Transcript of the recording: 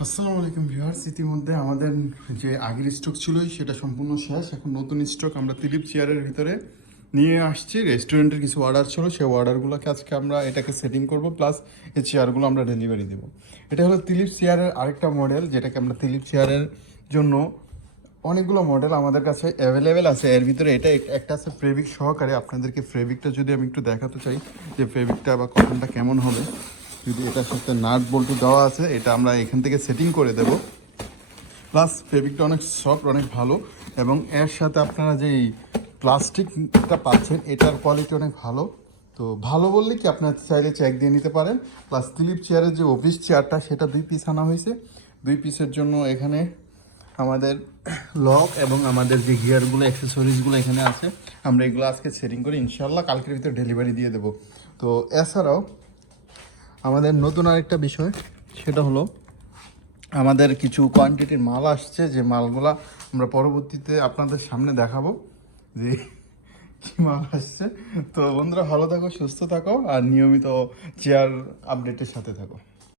আসসালামু আলাইকুম ভিউয়ার্স, ইতিমধ্যে আমাদের যে আগের স্টক ছিল সেটা সম্পূর্ণ শেষ। এখন নতুন স্টক আমরা তিলিপ চেয়ারের ভিতরে নিয়ে আসছি। রেস্টুরেন্টের কিছু অর্ডার ছিল, সেই অর্ডারগুলোকে আজকে আমরা এটাকে সেটিং করব, প্লাস এই চেয়ারগুলো আমরা ডেলিভারি দেবো। এটা হলো তিলিপ চেয়ারের আরেকটা মডেল, যেটাকে আমরা তিলিপ চেয়ারের জন্য অনেকগুলো মডেল আমাদের কাছে অ্যাভেলেবেল আছে। এর ভিতরে এটা একটা আছে ফেব্রিক সহকারে। আপনাদেরকে ফেব্রিকটা যদি আমি একটু দেখাতে চাই যে ফেব্রিকটা বা কটনটা কেমন হবে, যদি এটার সাথে নাট বল্টু দেওয়া আছে, এটা আমরা এখান থেকে সেটিং করে দেব। প্লাস ফেব্রিকটা অনেক সফট, অনেক ভালো, এবং এর সাথে আপনারা যেই প্লাস্টিকটা পাচ্ছেন এটার কোয়ালিটি অনেক ভালো। তো ভালো বললে কি, আপনার চাইলে চেক দিয়ে নিতে পারেন। প্লাস তিলিপ চেয়ারের যে অফিস চেয়ারটা সেটা 2 পিস আনা হয়েছে। 2 পিসের জন্য এখানে আমাদের লক এবং আমাদের যে গিয়ারগুলো, অ্যাক্সেসরিজগুলো এখানে আছে, আমরা এগুলো আজকে সেটিং করে ইনশাল্লাহ কালকের ভিতরে ডেলিভারি দিয়ে দেবো। তো এছাড়াও আমাদের নতুন আরেকটা বিষয়, সেটা হলো আমাদের কিছু কোয়ান্টিটির মাল আসছে, যে মালগুলা আমরা পরবর্তীতে আপনাদের সামনে দেখাবো যে কী মাল আসছে। তো বন্ধুরা, ভালো থাকো, সুস্থ থাকো, আর নিয়মিত চেয়ার আপডেটের সাথে থাকো।